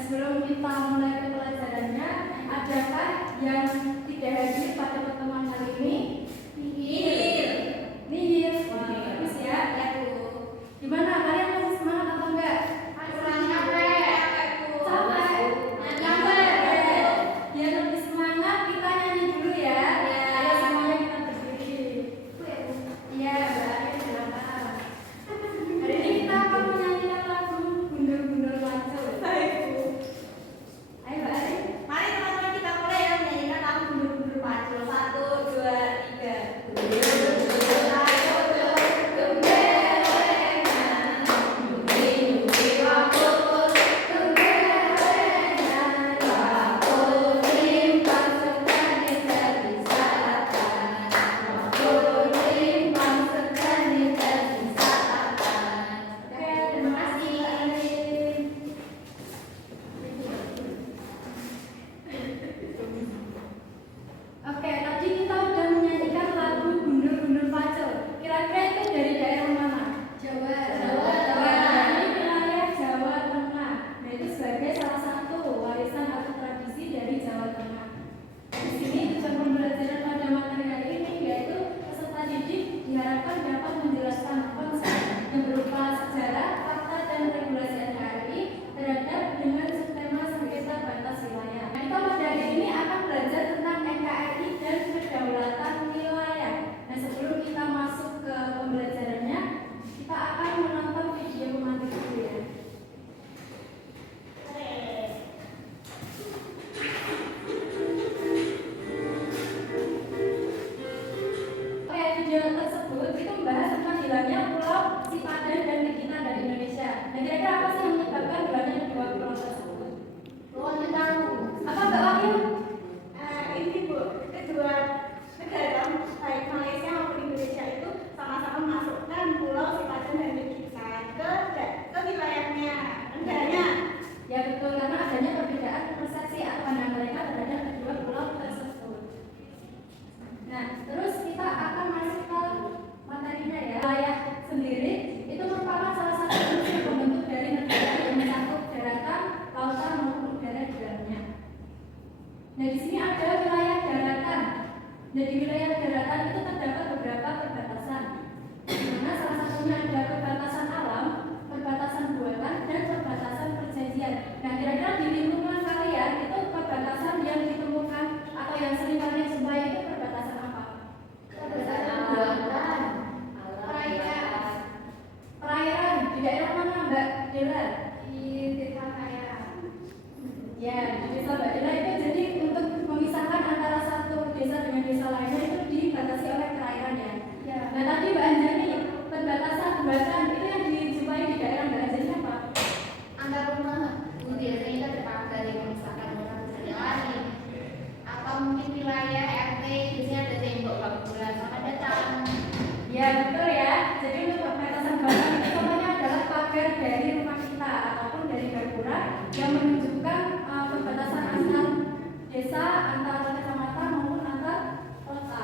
sebelum kita mulai ke pelajarannya, adakah yang tidak hadir pada pertemuan kali ini? Nihil. Wah, bagus ya. Gimana, kalian masih semangat atau enggak? Biar lebih semangat, kita nyanyi dulu ya. Ayo semuanya kita berdiri. Iya, Mbak Arya silakan. Hari ini kita akan menyanyikan lagu Gundul-Gundul Pacul. Ayo Mbak Arya. Mari teman-teman kita mulai ya menyanyikan lagu Gundul-Gundul Pacul. 1, 2, 3. Gundul-gundul pacul, gundul-gorengan, nyuci-nyuci wakul, gundul-gorengan, wakul timpang sekali salatan, wakul timpang sekali salatan. Oke, terima kasih Mbak Arya. Oke, tadi kita udah menyanyikan lagu Gundul-Gundul Pacul. Kira-kira itu dari daerah mana? Jawa. Ini wilayah Jawa Tengah. Nah, itu sebagai salah satu warisan atau tradisi dari Jawa Tengah. Di sini tujuan pembelajaran pada materi hari ini yaitu peserta didik diharapkan dapat menjelaskan konsep yang berupa sejarah, fakta, dan regulasi NKRI terhadap dengan tema sengketa batas wilayah. Nah, kita pada hari ini akan belajar tentang NKRI dan kedaulatan wilayah. Nah, sebelum kita masuk ke pembelajarannya, kita akan menonton video pemantik dulu ya. Oke, video tersebut itu membahas tentang hilangnya Pulau Sipadan dan Nikitan dari Indonesia. Nah, kira-kira apa sih yang menyebabkan hilangnya kedua pulau tersebut? Apa Mbak Wahyu? Ini Bu, kedua negara baik Malaysia maupun Indonesia itu sama-sama memasukkan Pulau Sipadan dan Nikitan ke wilayahnya, negaranya. Ya betul, karena adanya perbedaan persepsi atau pandangan mereka terhadap kedua pulau tersebut. Nah, terus kita akan masuk ke materinya ya. Wilayah sendiri itu merupakan salah satu unsur pembentuk dari negara yang mencakup daratan, lautan maupun udara di dalamnya. Nah, di sini ada wilayah daratan. Nah, di wilayah daratan itu terdapat beberapa perbatasan. Di mana salah satunya ada perbatasan alam, perbatasan buatan, dan perbatasan perjanjian. Nah, kira-kira di lingkungan kalian itu perbatasan yang ditemukan atau yang sering kalian jumpai itu perbatasan apa? Perairan. Di daerah mana Mbak Dela? Ya, di desa Mbak Dela itu jadi untuk memisahkan antara satu desa dengan desa lainnya itu dibatasi oleh perairan ya. Nah, tadi Mbak Anjani, perbatasan buatan itu yang dijumpai di daerah Mbak Anjani apa? Antar rumah biasanya itu ada pagar yang memisahkan orang dari yang lain, atau mungkin wilayah RT biasanya ada tembok bangunan sama datang. Ya betul ya. Jadi untuk perbatasan buatan itu contohnya adalah pagar dari rumah kita ataupun dari gapura yang menunjukkan perbatasan antar desa, antar kecamatan maupun antar kota.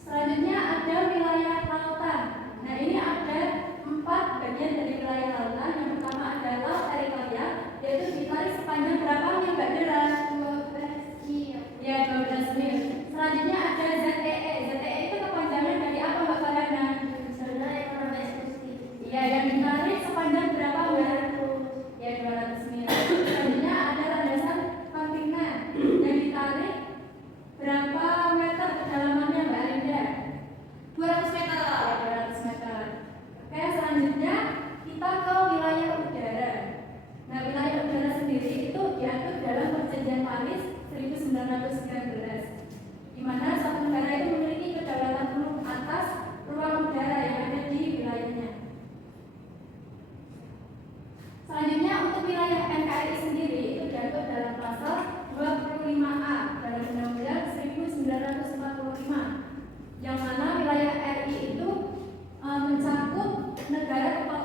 Selanjutnya ada wilayah lautan. Nah, ini ada 4 bagian dari wilayah lautan. Yang pertama ada Laut Teritorial, yaitu ditarik sepanjang berapa nih Mbak Dela? 12 mil. Ya, 12 mil. Selanjutnya ada ZEE. ZEE itu kepanjangan dari apa Mbak Farhana? Zona ekonomi eksklusif. Ya, yang ditarik sepanjang berapa Mbak? Ya, 200 mil. Selanjutnya ada landasan Pampina yang ditarik berapa meter kedalamannya Mbak Arinda? 200 meter. Ya, 200 meter. Oke, selanjutnya kita ke wilayah udara. Nah, wilayah udara sendiri itu diatur dalam Perjanjian Paris 1919, di mana suatu negara itu memiliki kedaulatan penuh atas ruang udara yang ada di wilayahnya. Selanjutnya untuk wilayah NKRI sendiri itu diatur dalam pasal 25A dalam Undang-Undang 1945, yang mana wilayah RI itu mencakup negara kepulauan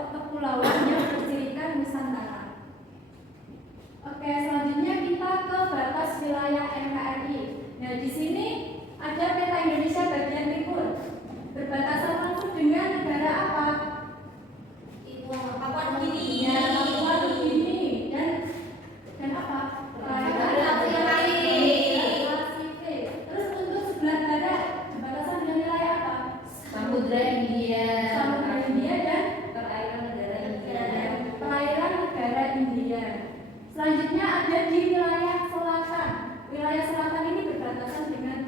ada di wilayah selatan. Wilayah selatan ini berbatasan dengan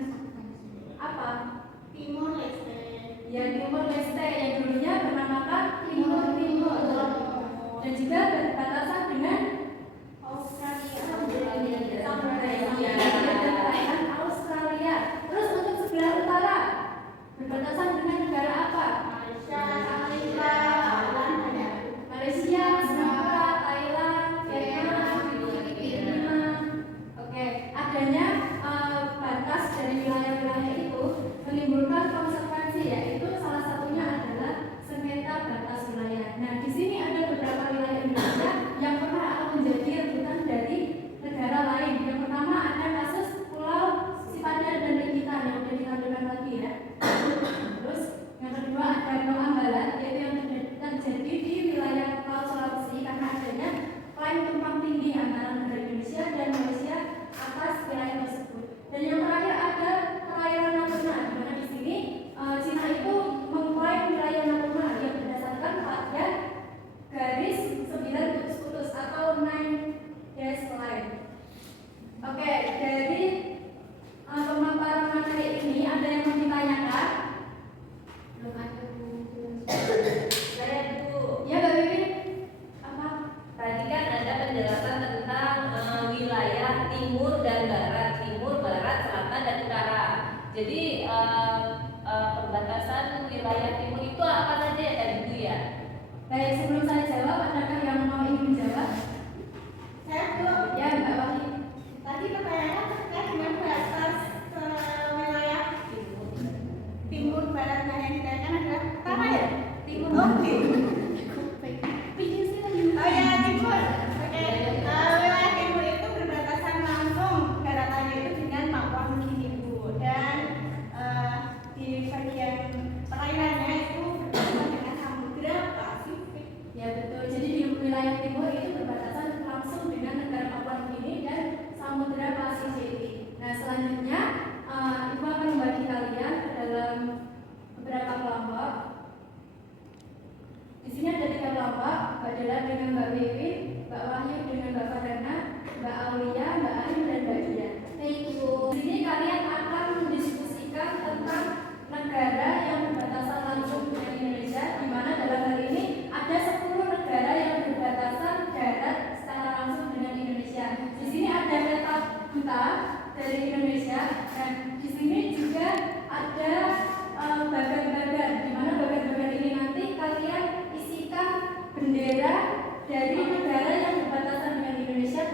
apa? Timur Leste. Ya, Timur Leste yang dulunya bernamakan Timur Timur. Dan juga berbatasan dengan Australia. Australia. Terus untuk sebelah utara berbatasan dengan negara apa? Malaysia, Thailand, ada. Malaysia, Singapura, Thailand, Vietnam, Filipina. Oke, adanya batas dari wilayah-wilayah itu menimbulkan konsekuensi, yaitu salah satunya adalah sengketa batas wilayah. Nah, di sini ada beberapa wilayah Indonesia yang pernah akan menjadi rebutan dari negara lain. Yang pertama ada kasus Pulau Sipadan dan Nikitan yang sudah ditampilkan lagi ya. Terus yang kedua ada Pulau Ambalat, yaitu yang terjadi di wilayah Laut Sulawesi karena adanya klaim tumpang tindih antara negara Indonesia dan Malaysia atas wilayah tersebut. Dan yang terakhir ada perairan Natuna, di mana di sini Cina itu mengklaim wilayah Natuna yang berdasarkan pada garis 9 putus-putus atau 9 dash line. Oke, dari pemaparan materi ini ada yang mau ditanyakan? Belum ada buku. Saya Bu, Ya, Mbak Wiwin. Apa? tadi kan ada penjelasan tentang wilayah timur dan barat, selatan dan utara. Jadi perbatasan wilayah timur itu apa saja ya tadi Bu ya? Baik, sebelum saya jawab, adakah yang mau ingin menjawab? Saya tuh Ya, Mbak Wahyu. tadi pertanyaannya terkait dengan batas wilayah timur barat. Nah, yang ditanyakan adalah utara ya? Timur. Oh, timur. Pikir sih lagi. Oh ya, timur. Oke. Wilayah timur itu berbatasan langsung daratannya itu dengan Papua Nugini Bu. Dan di bagian perairannya itu berbatasan dengan Samudra Pasifik. Ya, betul. Jadi di wilayah timur itu berbatasan langsung dengan negara Papua Nugini dan Samudra Pasifik. Nah, selanjutnya Ibu akan membagi kalian ke dalam beberapa kelompok. Di sini ada 3 kelompok, Mbak Dela dengan Mbak Wiwin, Mbak Wahyu dengan Mbak Fadana, Mbak Aulia, Mbak Ayu dan Mbak Dian. Di sini kalian akan mendiskusikan tentang negara yang berbatasan langsung dengan Indonesia, di mana dalam hal ini ada 10 negara yang berbatasan darat secara langsung dengan Indonesia. Di sini ada peta duta dari Indonesia, dan di sini juga ada bagan-bagan, di mana bagan-bagan ini nanti kalian isikan bendera dari negara yang berbatasan dengan Indonesia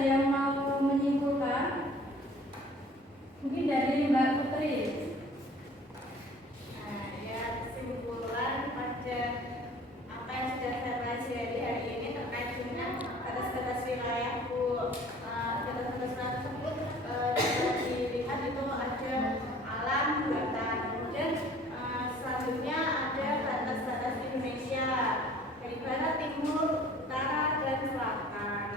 yang mau menyimpulkan? Mungkin dari Mbak Putri. Nah, ya kesimpulan pada apa yang sudah saya pelajari hari ini terkait dengan batas-batas wilayah Bu. Batas-batas tersebut dapat dilihat itu ada alam, hutan, kemudian selanjutnya ada batas-batas Indonesia dari barat, timur, utara, dan selatan.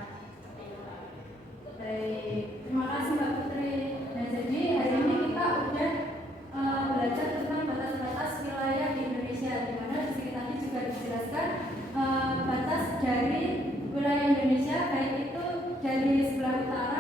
Baik, terima kasih Mbak Putri. Nah, jadi hari ini kita udah belajar tentang batas-batas wilayah di Indonesia, di mana di sini tadi juga dijelaskan batas dari wilayah Indonesia, baik itu dari sebelah utara